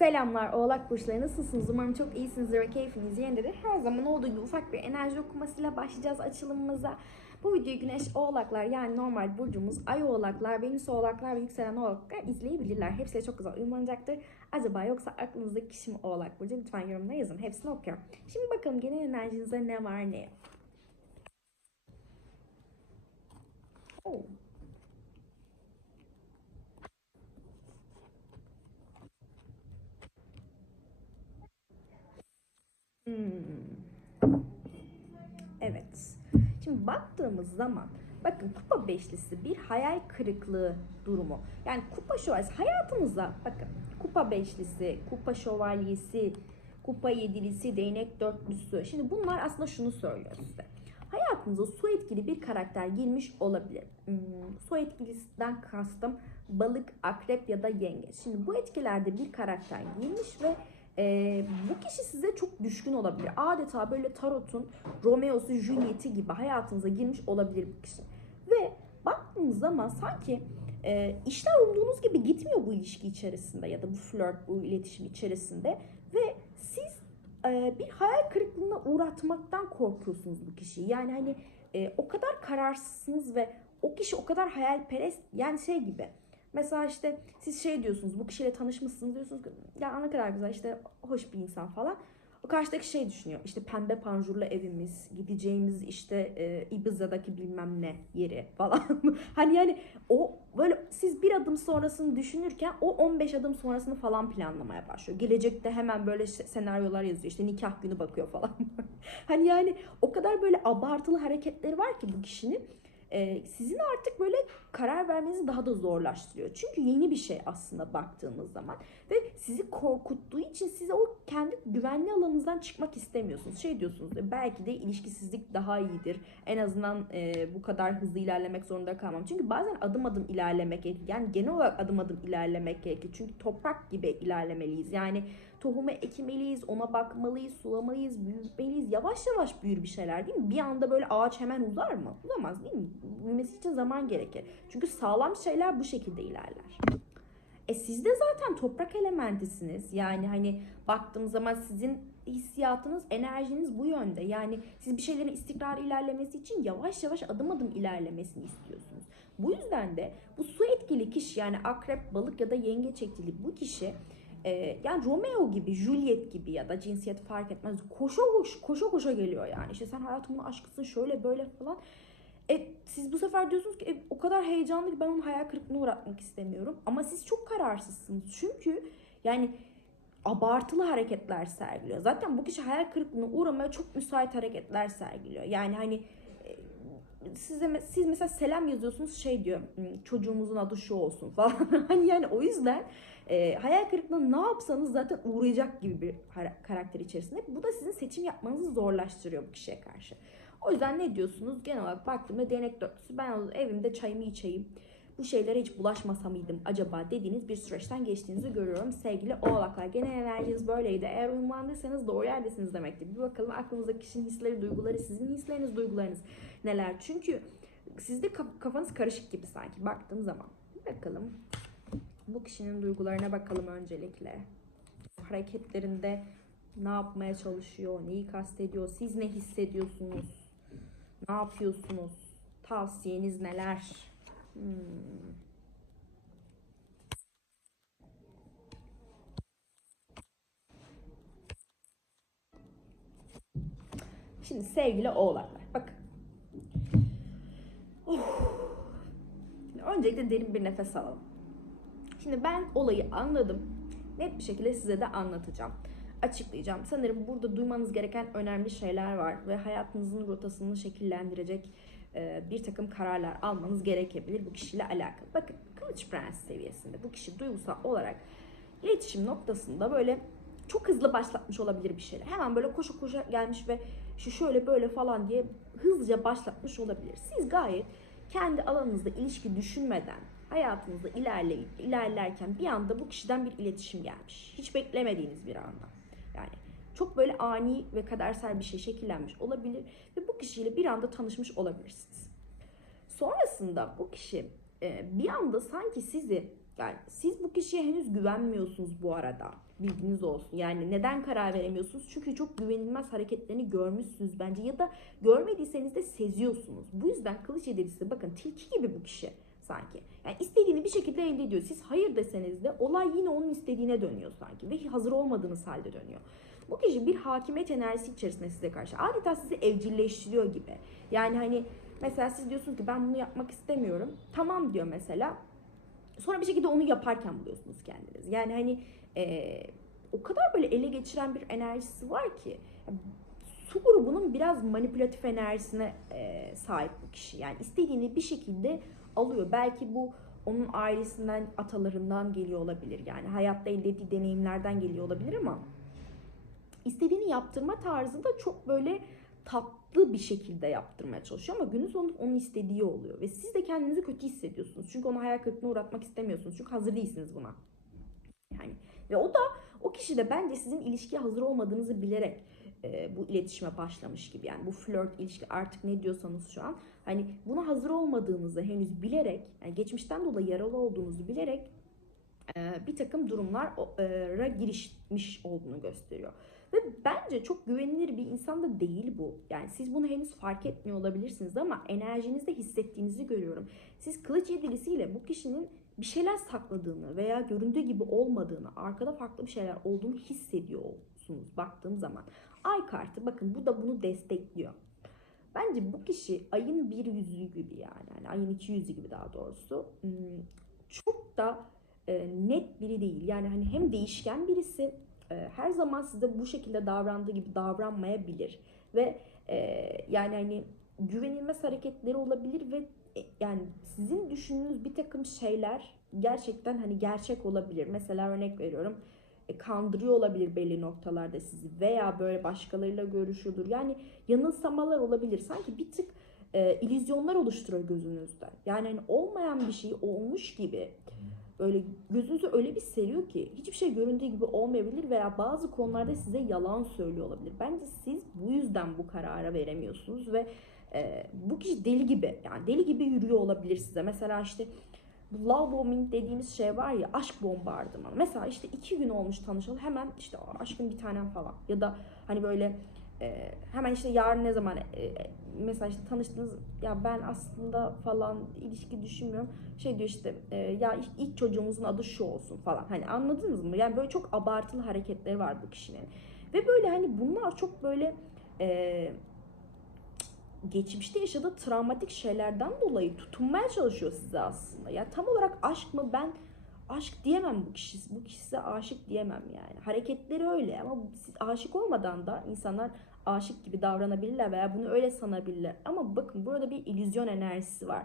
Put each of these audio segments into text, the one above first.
Selamlar Oğlak Burçları nasılsınız? Umarım çok iyisinizdir ve keyfiniz yerindedir. Her zaman olduğu gibi ufak bir enerji okumasıyla başlayacağız açılımımıza. Bu videoyu Güneş Oğlaklar yani normal burcumuz Ay Oğlaklar, Venüs Oğlaklar ve Yükselen Oğlaklar izleyebilirler. Hepsi çok güzel uyumlanacaktır. Acaba yoksa aklınızdaki kişi mi Oğlak Burcu? Lütfen yorumlara yazın. Hepsini okuyorum. Şimdi bakalım genel enerjinizde ne var ne yok. Oo. Hmm. Evet. Şimdi baktığımız zaman bakın kupa beşlisi bir hayal kırıklığı durumu. Yani kupa şövalyesi hayatımızda bakın kupa beşlisi, kupa şövalyesi, kupa yedilisi, değnek dörtlüsü. Şimdi bunlar aslında şunu söylüyor size. Hayatınıza su etkili bir karakter girmiş olabilir. Hmm, su etkilisinden kastım balık, akrep ya da yengeç. Şimdi bu etkilerde bir karakter girmiş ve ee, bu kişi size çok düşkün olabilir. Adeta böyle tarotun Romeo'su, Juliet'i gibi hayatınıza girmiş olabilir bu kişi. Ve baktığınız zaman sanki e, işler umduğunuz gibi gitmiyor bu ilişki içerisinde ya da bu flört, bu iletişim içerisinde. Ve siz e, bir hayal kırıklığına uğratmaktan korkuyorsunuz bu kişiyi. Yani hani e, o kadar kararsızsınız ve o kişi o kadar hayalperest yani şey gibi. Mesela işte siz şey diyorsunuz bu kişiyle tanışmışsınız diyorsunuz ki ya ne kadar güzel işte hoş bir insan falan. O karşıdaki şey düşünüyor işte pembe panjurlu evimiz gideceğimiz işte e, Ibiza'daki bilmem ne yeri falan. hani yani o böyle siz bir adım sonrasını düşünürken o 15 adım sonrasını falan planlamaya başlıyor. Gelecekte hemen böyle senaryolar yazıyor işte nikah günü bakıyor falan. hani yani o kadar böyle abartılı hareketleri var ki bu kişinin e, sizin artık böyle karar vermenizi daha da zorlaştırıyor. Çünkü yeni bir şey aslında baktığımız zaman ve sizi korkuttuğu için size o kendi güvenli alanınızdan çıkmak istemiyorsunuz. Şey diyorsunuz belki de ilişkisizlik daha iyidir. En azından e, bu kadar hızlı ilerlemek zorunda kalmam. Çünkü bazen adım adım ilerlemek gerekir. Yani genel olarak adım adım ilerlemek gerekir. Çünkü toprak gibi ilerlemeliyiz. Yani tohumu ekmeliyiz, ona bakmalıyız, sulamalıyız, büyütmeliyiz. Yavaş yavaş büyür bir şeyler değil mi? Bir anda böyle ağaç hemen uzar mı? Uzamaz değil mi? Büyümesi için zaman gerekir. Çünkü sağlam şeyler bu şekilde ilerler. E siz de zaten toprak elementisiniz. Yani hani baktığım zaman sizin hissiyatınız, enerjiniz bu yönde. Yani siz bir şeylerin istikrarlı ilerlemesi için yavaş yavaş adım adım ilerlemesini istiyorsunuz. Bu yüzden de bu su etkili kişi yani akrep, balık ya da yengeç etkili bu kişi e, yani Romeo gibi, Juliet gibi ya da cinsiyet fark etmez. Koşa koş, koşa koşa geliyor yani. İşte sen hayatımın aşkısın şöyle böyle falan. E, siz bu sefer diyorsunuz ki e, o kadar heyecanlı ki ben onu hayal kırıklığına uğratmak istemiyorum. Ama siz çok kararsızsınız. Çünkü yani abartılı hareketler sergiliyor. Zaten bu kişi hayal kırıklığına uğramaya çok müsait hareketler sergiliyor. Yani hani size siz mesela selam yazıyorsunuz şey diyor çocuğumuzun adı şu olsun falan. hani yani o yüzden e, hayal kırıklığına ne yapsanız zaten uğrayacak gibi bir karakter içerisinde. Bu da sizin seçim yapmanızı zorlaştırıyor bu kişiye karşı. O yüzden ne diyorsunuz? Genel olarak baktığımda değnek dörtlüsü ben evimde çayımı içeyim. Bu şeylere hiç bulaşmasa mıydım acaba dediğiniz bir süreçten geçtiğinizi görüyorum. Sevgili oğlaklar genel enerjiniz böyleydi. Eğer uyumlandıysanız doğru yerdesiniz demektir. Bir bakalım aklınızdaki kişinin hisleri, duyguları, sizin hisleriniz, duygularınız neler? Çünkü sizde kafanız karışık gibi sanki baktığım zaman. Bir bakalım. Bu kişinin duygularına bakalım öncelikle. Hareketlerinde ne yapmaya çalışıyor, neyi kastediyor, siz ne hissediyorsunuz, ne yapıyorsunuz, tavsiyeniz neler? Hmm. Şimdi sevgili oğlaklar bakın. Oh. Öncelikle derin bir nefes alalım. Şimdi ben olayı anladım. Net bir şekilde size de anlatacağım. Açıklayacağım. Sanırım burada duymanız gereken önemli şeyler var ve hayatınızın rotasını şekillendirecek e, bir takım kararlar almanız gerekebilir bu kişiyle alakalı. Bakın Kılıç Prens seviyesinde bu kişi duygusal olarak iletişim noktasında böyle çok hızlı başlatmış olabilir bir şeyler. Hemen böyle koşu koşu gelmiş ve şu şöyle böyle falan diye hızlıca başlatmış olabilir. Siz gayet kendi alanınızda ilişki düşünmeden hayatınızda ilerleyip ilerlerken bir anda bu kişiden bir iletişim gelmiş. Hiç beklemediğiniz bir anda. Yani çok böyle ani ve kadersel bir şey şekillenmiş olabilir ve bu kişiyle bir anda tanışmış olabilirsiniz. Sonrasında bu kişi e, bir anda sanki sizi yani siz bu kişiye henüz güvenmiyorsunuz bu arada. Bilginiz olsun. Yani neden karar veremiyorsunuz? Çünkü çok güvenilmez hareketlerini görmüşsünüz bence ya da görmediyseniz de seziyorsunuz. Bu yüzden kılıç yedilisi bakın tilki gibi bu kişi sanki. Yani istediğini bir şekilde elde ediyor. Siz hayır deseniz de olay yine onun istediğine dönüyor sanki ve hazır olmadığınız halde dönüyor. Bu kişi bir hakimiyet enerjisi içerisinde size karşı. Adeta sizi evcilleştiriyor gibi. Yani hani mesela siz diyorsunuz ki ben bunu yapmak istemiyorum. Tamam diyor mesela. Sonra bir şekilde onu yaparken buluyorsunuz kendiniz. Yani hani e, o kadar böyle ele geçiren bir enerjisi var ki. Su grubunun biraz manipülatif enerjisine e, sahip bu kişi. Yani istediğini bir şekilde alıyor. Belki bu onun ailesinden, atalarından geliyor olabilir. Yani hayatta elde ettiği deneyimlerden geliyor olabilir ama istediğini yaptırma tarzı da çok böyle tatlı bir şekilde yaptırmaya çalışıyor ama günün sonunda onun istediği oluyor ve siz de kendinizi kötü hissediyorsunuz. Çünkü onu hayal kırıklığına uğratmak istemiyorsunuz. Çünkü hazır değilsiniz buna. Yani ve o da o kişi de bence sizin ilişkiye hazır olmadığınızı bilerek e, bu iletişime başlamış gibi. Yani bu flört ilişki artık ne diyorsanız şu an hani buna hazır olmadığınızı henüz bilerek yani geçmişten dolayı yaralı olduğunuzu bilerek e, bir takım durumlara girişmiş olduğunu gösteriyor. Ve bence çok güvenilir bir insan da değil bu. Yani siz bunu henüz fark etmiyor olabilirsiniz ama enerjinizde hissettiğinizi görüyorum. Siz kılıç yedilisiyle bu kişinin bir şeyler sakladığını veya göründüğü gibi olmadığını, arkada farklı bir şeyler olduğunu hissediyorsunuz baktığım zaman. Ay kartı bakın bu da bunu destekliyor. Bence bu kişi ayın bir yüzü gibi yani, yani ayın iki yüzü gibi daha doğrusu hmm, çok da e, net biri değil. Yani hani hem değişken birisi e, her zaman size bu şekilde davrandığı gibi davranmayabilir ve e, yani hani güvenilmez hareketleri olabilir ve yani sizin düşündüğünüz bir takım şeyler gerçekten hani gerçek olabilir. Mesela örnek veriyorum e, kandırıyor olabilir belli noktalarda sizi veya böyle başkalarıyla görüşüyordur. Yani yanılsamalar olabilir. Sanki bir tık e, illüzyonlar oluşturuyor gözünüzde. Yani hani olmayan bir şey olmuş gibi öyle gözünüzü öyle bir seriyor ki hiçbir şey göründüğü gibi olmayabilir veya bazı konularda size yalan söylüyor olabilir. Bence siz bu yüzden bu karara veremiyorsunuz ve e, bu kişi deli gibi yani deli gibi yürüyor olabilir size. Mesela işte love bombing dediğimiz şey var ya aşk bombardımanı. Mesela işte iki gün olmuş tanışalı hemen işte aşkın bir tanem falan. Ya da hani böyle e, hemen işte yarın ne zaman e, mesela işte tanıştınız ya ben aslında falan ilişki düşünmüyorum. Şey diyor işte e, ya ilk, ilk çocuğumuzun adı şu olsun falan. Hani anladınız mı? Yani böyle çok abartılı hareketleri var bu kişinin. Ve böyle hani bunlar çok böyle e, geçmişte yaşadığı travmatik şeylerden dolayı tutunmaya çalışıyor size aslında. Ya tam olarak aşk mı ben aşk diyemem bu kişi bu kişi aşık diyemem yani. Hareketleri öyle ama siz aşık olmadan da insanlar aşık gibi davranabilirler veya bunu öyle sanabilirler. Ama bakın burada bir illüzyon enerjisi var.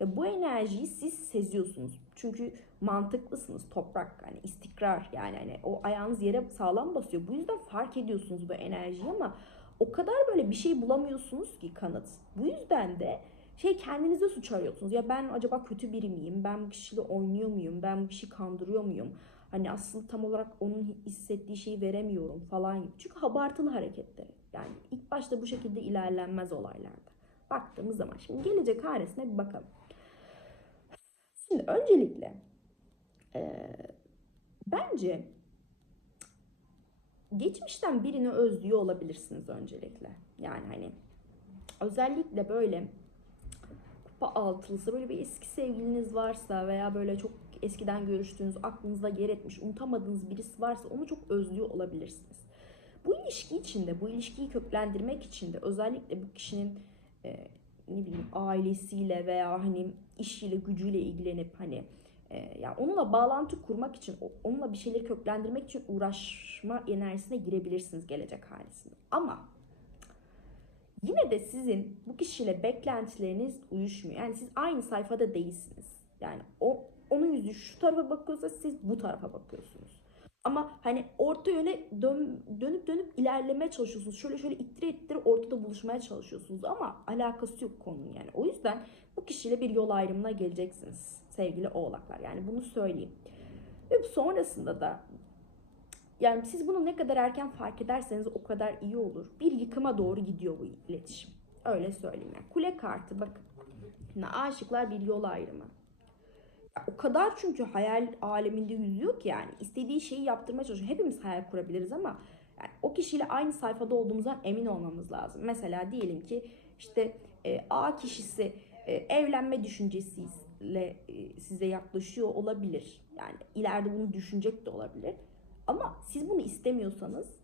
Ve bu enerjiyi siz seziyorsunuz. Çünkü mantıklısınız. Toprak hani istikrar yani hani o ayağınız yere sağlam basıyor. Bu yüzden fark ediyorsunuz bu enerjiyi ama o kadar böyle bir şey bulamıyorsunuz ki kanıt. Bu yüzden de şey kendinize suç arıyorsunuz. Ya ben acaba kötü biri miyim? Ben bu kişiyle oynuyor muyum? Ben bu kişiyi kandırıyor muyum? Hani aslında tam olarak onun hissettiği şeyi veremiyorum falan gibi. Çünkü abartılı hareketleri. Yani ilk başta bu şekilde ilerlenmez olaylarda. Baktığımız zaman. Şimdi gelecek haresine bir bakalım. Şimdi öncelikle e, bence geçmişten birini özlüyor olabilirsiniz öncelikle. Yani hani özellikle böyle kupa altılısı böyle bir eski sevgiliniz varsa veya böyle çok eskiden görüştüğünüz aklınızda yer etmiş unutamadığınız birisi varsa onu çok özlüyor olabilirsiniz. Bu ilişki içinde bu ilişkiyi köklendirmek için de özellikle bu kişinin e, ne bileyim ailesiyle veya hani işiyle gücüyle ilgilenip hani e, yani onunla bağlantı kurmak için onunla bir şeyleri köklendirmek için uğraşma enerjisine girebilirsiniz gelecek hanesinde. Ama yine de sizin bu kişiyle beklentileriniz uyuşmuyor. Yani siz aynı sayfada değilsiniz. Yani o onun yüzü şu tarafa bakıyorsa siz bu tarafa bakıyorsunuz. Ama hani orta yöne dön, dönüp dönüp ilerlemeye çalışıyorsunuz. Şöyle şöyle ittire ittire ortada buluşmaya çalışıyorsunuz. Ama alakası yok konunun yani. O yüzden bu kişiyle bir yol ayrımına geleceksiniz sevgili oğlaklar. Yani bunu söyleyeyim. Ve sonrasında da yani siz bunu ne kadar erken fark ederseniz o kadar iyi olur. Bir yıkıma doğru gidiyor bu iletişim. Öyle söyleyeyim. Yani kule kartı. Şimdi aşıklar bir yol ayrımı. O kadar çünkü hayal aleminde yüzüyor ki yani istediği şeyi yaptırmaya çalışıyor. Hepimiz hayal kurabiliriz ama yani o kişiyle aynı sayfada olduğumuzdan emin olmamız lazım. Mesela diyelim ki işte e, A kişisi e, evlenme düşüncesiyle e, size yaklaşıyor olabilir. Yani ileride bunu düşünecek de olabilir. Ama siz bunu istemiyorsanız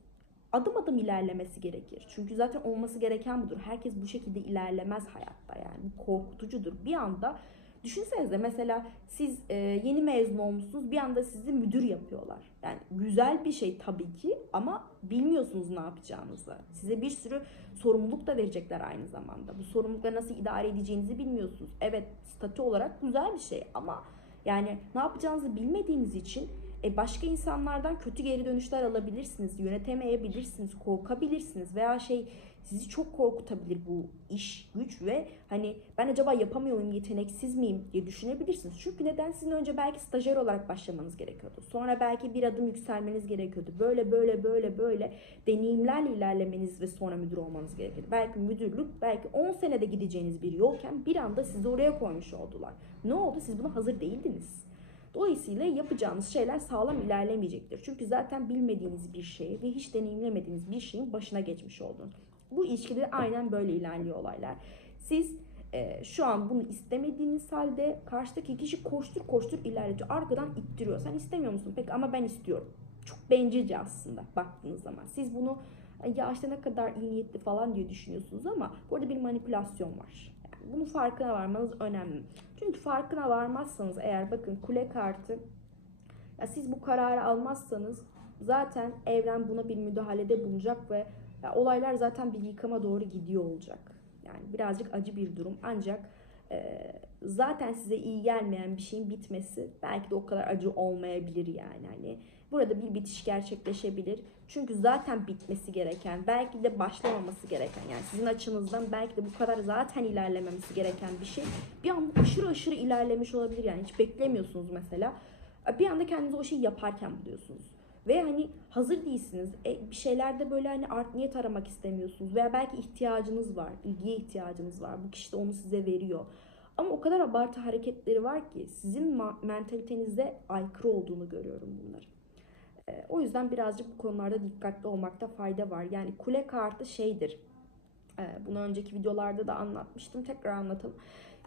adım adım ilerlemesi gerekir. Çünkü zaten olması gereken budur. Herkes bu şekilde ilerlemez hayatta yani. Korkutucudur. Bir anda düşünsenize mesela siz e, yeni mezun olmuşsunuz bir anda sizi müdür yapıyorlar. Yani güzel bir şey tabii ki ama bilmiyorsunuz ne yapacağınızı. Size bir sürü sorumluluk da verecekler aynı zamanda. Bu sorumlulukları nasıl idare edeceğinizi bilmiyorsunuz. Evet statü olarak güzel bir şey ama yani ne yapacağınızı bilmediğiniz için e, başka insanlardan kötü geri dönüşler alabilirsiniz, yönetemeyebilirsiniz, korkabilirsiniz veya şey sizi çok korkutabilir bu iş, güç ve hani ben acaba yapamıyor muyum, yeteneksiz miyim diye düşünebilirsiniz. Çünkü neden sizin önce belki stajyer olarak başlamanız gerekiyordu. Sonra belki bir adım yükselmeniz gerekiyordu. Böyle böyle böyle böyle deneyimlerle ilerlemeniz ve sonra müdür olmanız gerekiyordu. Belki müdürlük, belki 10 senede gideceğiniz bir yolken bir anda sizi oraya koymuş oldular. Ne oldu? Siz buna hazır değildiniz. Dolayısıyla yapacağınız şeyler sağlam ilerlemeyecektir. Çünkü zaten bilmediğiniz bir şey ve hiç deneyimlemediğiniz bir şeyin başına geçmiş oldunuz. Bu ilişkide aynen böyle ilerliyor olaylar. Siz e, şu an bunu istemediğiniz halde karşıdaki kişi koştur koştur ilerletiyor. Arkadan ittiriyor. Sen istemiyor musun? Peki ama ben istiyorum. Çok bencilce aslında baktığınız zaman. Siz bunu ya işte ne kadar iyi niyetli falan diye düşünüyorsunuz ama burada bir manipülasyon var. Yani bunun farkına varmanız önemli. Çünkü farkına varmazsanız eğer bakın kule kartı ya siz bu kararı almazsanız zaten evren buna bir müdahalede bulunacak ve ya olaylar zaten bir yıkıma doğru gidiyor olacak. Yani birazcık acı bir durum ancak e, zaten size iyi gelmeyen bir şeyin bitmesi belki de o kadar acı olmayabilir yani. Hani burada bir bitiş gerçekleşebilir. Çünkü zaten bitmesi gereken, belki de başlamaması gereken yani sizin açınızdan belki de bu kadar zaten ilerlememesi gereken bir şey bir anda aşırı aşırı ilerlemiş olabilir yani hiç beklemiyorsunuz mesela. Bir anda kendinizi o şeyi yaparken buluyorsunuz. Ve hani hazır değilsiniz. E, bir şeylerde böyle hani art niyet aramak istemiyorsunuz. Veya belki ihtiyacınız var. ilgiye ihtiyacınız var. Bu kişi de onu size veriyor. Ama o kadar abartı hareketleri var ki sizin mentalitenizde aykırı olduğunu görüyorum bunları. E, o yüzden birazcık bu konularda dikkatli olmakta fayda var. Yani kule kartı şeydir. E, bunu önceki videolarda da anlatmıştım. Tekrar anlatalım.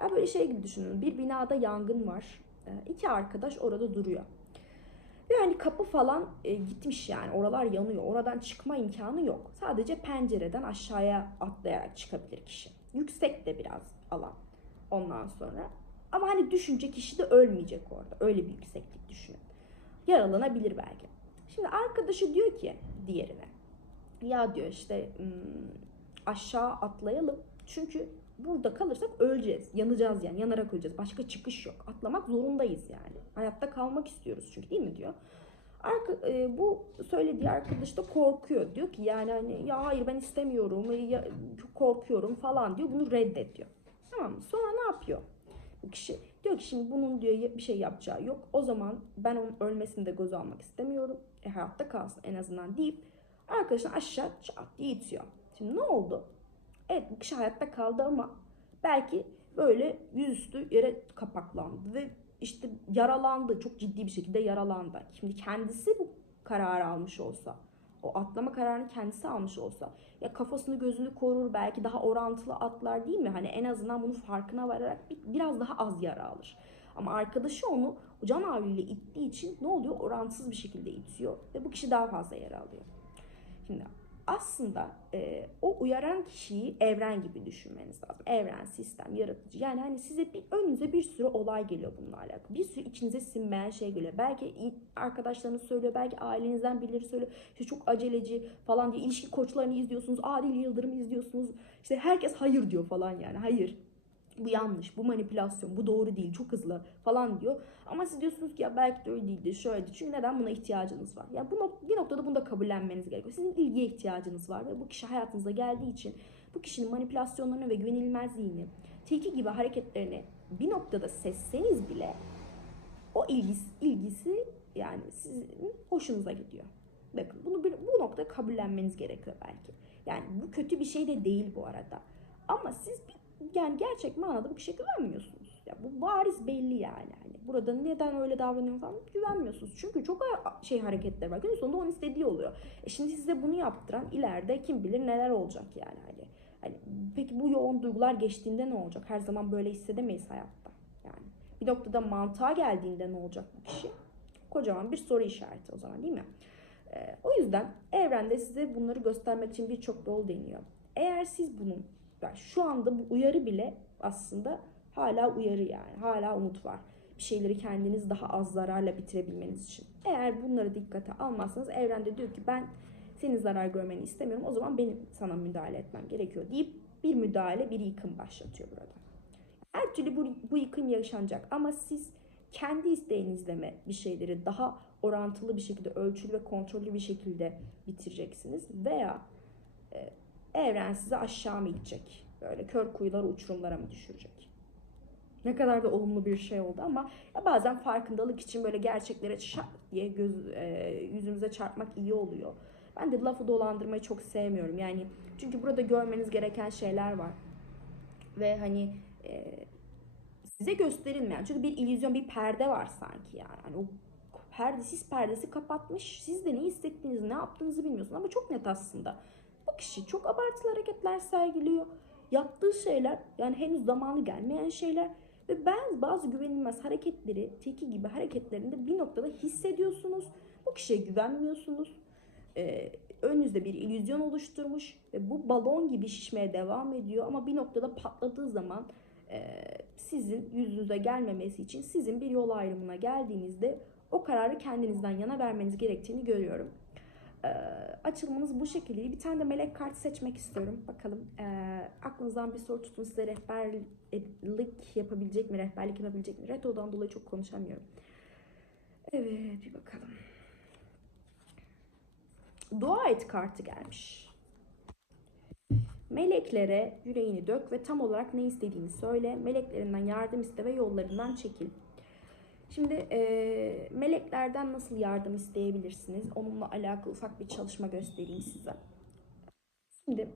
Ya böyle şey gibi düşünün. Bir binada yangın var. E, iki arkadaş orada duruyor. Ve hani kapı falan e, gitmiş yani oralar yanıyor. Oradan çıkma imkanı yok. Sadece pencereden aşağıya atlayarak çıkabilir kişi. Yüksek de biraz alan ondan sonra. Ama hani düşünce kişi de ölmeyecek orada. Öyle bir yükseklik düşünün. Yaralanabilir belki. Şimdi arkadaşı diyor ki diğerine. Ya diyor işte aşağı atlayalım. Çünkü burada kalırsak öleceğiz. Yanacağız yani. Yanarak öleceğiz. Başka çıkış yok. Atlamak zorundayız yani. Hayatta kalmak istiyoruz çünkü değil mi diyor. Arka, e, bu söylediği arkadaş da korkuyor. Diyor ki yani hani ya hayır ben istemiyorum. Ya, çok korkuyorum falan diyor. Bunu reddediyor. Tamam mı? Sonra ne yapıyor? Bu kişi diyor ki şimdi bunun diyor bir şey yapacağı yok. O zaman ben onun ölmesini de göz almak istemiyorum. E hayatta kalsın en azından deyip arkadaşını aşağı çat diye itiyor. Şimdi ne oldu? Evet bu kişi hayatta kaldı ama belki böyle yüzüstü yere kapaklandı ve işte yaralandı. Çok ciddi bir şekilde yaralandı. Şimdi kendisi bu kararı almış olsa, o atlama kararını kendisi almış olsa ya kafasını gözünü korur belki daha orantılı atlar değil mi? Hani en azından bunun farkına vararak biraz daha az yara alır. Ama arkadaşı onu can havliyle ittiği için ne oluyor? Orantısız bir şekilde itiyor ve bu kişi daha fazla yara alıyor. Şimdi aslında e, o uyaran kişiyi evren gibi düşünmeniz lazım. Evren, sistem, yaratıcı. Yani hani size bir önünüze bir sürü olay geliyor bununla alakalı. Bir sürü içinize sinmeyen şey geliyor. Belki arkadaşlarınız söylüyor, belki ailenizden birileri söylüyor. İşte çok aceleci falan diye ilişki koçlarını izliyorsunuz, Adil Yıldırım izliyorsunuz. İşte herkes hayır diyor falan yani. Hayır bu yanlış, bu manipülasyon, bu doğru değil, çok hızlı falan diyor. Ama siz diyorsunuz ki ya belki de öyle değildi, şöyle Çünkü neden buna ihtiyacınız var? Ya bu bir noktada bunu da kabullenmeniz gerekiyor. Sizin ilgiye ihtiyacınız var ve bu kişi hayatınıza geldiği için bu kişinin manipülasyonlarını ve güvenilmezliğini, tilki gibi hareketlerini bir noktada sesseniz bile o ilgisi, ilgisi yani sizin hoşunuza gidiyor. Bakın bunu bir, bu noktada kabullenmeniz gerekiyor belki. Yani bu kötü bir şey de değil bu arada. Ama siz bir yani gerçek manada bu kişiye güvenmiyorsunuz. Ya bu bariz belli yani. Hani burada neden öyle davranıyor falan güvenmiyorsunuz. Çünkü çok şey hareketler var. Günün sonunda onun istediği oluyor. E şimdi size bunu yaptıran ileride kim bilir neler olacak yani. Hani, hani peki bu yoğun duygular geçtiğinde ne olacak? Her zaman böyle hissedemeyiz hayatta. Yani bir noktada mantığa geldiğinde ne olacak bu kişi? Kocaman bir soru işareti o zaman değil mi? Ee, o yüzden evrende size bunları göstermek için birçok yol deniyor. Eğer siz bunun yani şu anda bu uyarı bile aslında hala uyarı yani. Hala umut var. Bir şeyleri kendiniz daha az zararla bitirebilmeniz için. Eğer bunları dikkate almazsanız evrende diyor ki ben senin zarar görmeni istemiyorum. O zaman benim sana müdahale etmem gerekiyor deyip bir müdahale, bir yıkım başlatıyor burada. Her türlü bu, bu yıkım yaşanacak ama siz kendi isteğinizle mi bir şeyleri daha orantılı bir şekilde, ölçülü ve kontrollü bir şekilde bitireceksiniz veya e, evren sizi aşağı mı itecek? Böyle kör kuyulara, uçurumlara mı düşürecek? Ne kadar da olumlu bir şey oldu ama ya bazen farkındalık için böyle gerçeklere şak diye göz, e, yüzümüze çarpmak iyi oluyor. Ben de lafı dolandırmayı çok sevmiyorum. Yani çünkü burada görmeniz gereken şeyler var. Ve hani e, size gösterilmeyen çünkü bir illüzyon bir perde var sanki yani. Hani o perde sis perdesi kapatmış. Siz de ne hissettiğinizi, ne yaptığınızı bilmiyorsunuz ama çok net aslında. Bu kişi çok abartılı hareketler sergiliyor. Yaptığı şeyler yani henüz zamanı gelmeyen şeyler ve ben bazı güvenilmez hareketleri, teki gibi hareketlerinde bir noktada hissediyorsunuz. Bu kişiye güvenmiyorsunuz. Ee, önünüzde bir illüzyon oluşturmuş ve bu balon gibi şişmeye devam ediyor ama bir noktada patladığı zaman e, sizin yüzünüze gelmemesi için sizin bir yol ayrımına geldiğinizde o kararı kendinizden yana vermeniz gerektiğini görüyorum. Ee, açılımınız bu şekilde. Bir tane de melek kartı seçmek istiyorum. Bakalım ee, aklınızdan bir soru tutun size rehberlik yapabilecek mi? Rehberlik yapabilecek mi? Reto'dan dolayı çok konuşamıyorum. Evet bir bakalım. Dua et kartı gelmiş. Meleklere yüreğini dök ve tam olarak ne istediğini söyle. Meleklerinden yardım iste ve yollarından çekil. Şimdi e, meleklerden nasıl yardım isteyebilirsiniz? Onunla alakalı ufak bir çalışma göstereyim size. Şimdi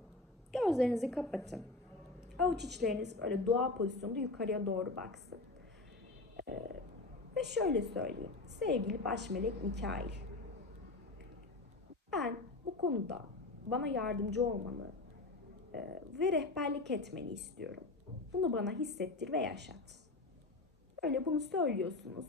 gözlerinizi kapatın. Avuç içleriniz böyle dua pozisyonunda yukarıya doğru baksın. E, ve şöyle söyleyeyim. Sevgili baş melek Mikail. Ben bu konuda bana yardımcı olmanı e, ve rehberlik etmeni istiyorum. Bunu bana hissettir ve yaşat. Öyle bunu söylüyorsunuz.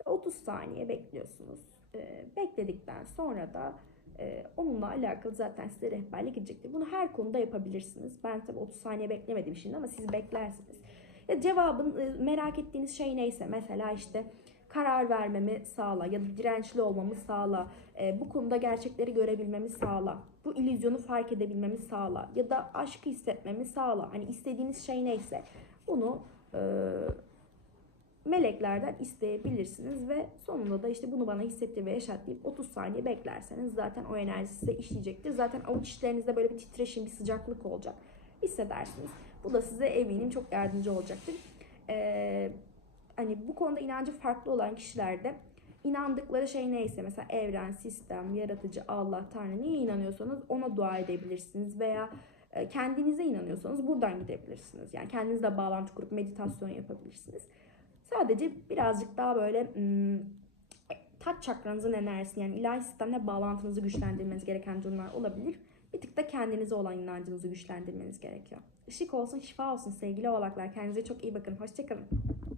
Ve 30 saniye bekliyorsunuz. Ee, bekledikten sonra da e, onunla alakalı zaten size rehberlik edecektir. Bunu her konuda yapabilirsiniz. Ben tabii 30 saniye beklemedim şimdi ama siz beklersiniz. Ya cevabın e, merak ettiğiniz şey neyse mesela işte karar vermemi sağla ya da dirençli olmamı sağla. E, bu konuda gerçekleri görebilmemi sağla. Bu illüzyonu fark edebilmemi sağla ya da aşkı hissetmemi sağla. Hani istediğiniz şey neyse bunu e, meleklerden isteyebilirsiniz ve sonunda da işte bunu bana hissettir ve yaşat deyip 30 saniye beklerseniz zaten o enerji size işleyecektir. Zaten avuç içlerinizde böyle bir titreşim, bir sıcaklık olacak. Hissedersiniz. Bu da size eminim çok yardımcı olacaktır. Ee, hani bu konuda inancı farklı olan kişilerde inandıkları şey neyse mesela evren, sistem, yaratıcı, Allah, Tanrı neye inanıyorsanız ona dua edebilirsiniz veya e, kendinize inanıyorsanız buradan gidebilirsiniz. Yani kendinizle bağlantı kurup meditasyon yapabilirsiniz. Sadece birazcık daha böyle taç çakranızın enerjisini yani ilahi sistemle bağlantınızı güçlendirmeniz gereken durumlar olabilir. Bir tık da kendinize olan inancınızı güçlendirmeniz gerekiyor. Işık olsun, şifa olsun sevgili oğlaklar. Kendinize çok iyi bakın. Hoşçakalın.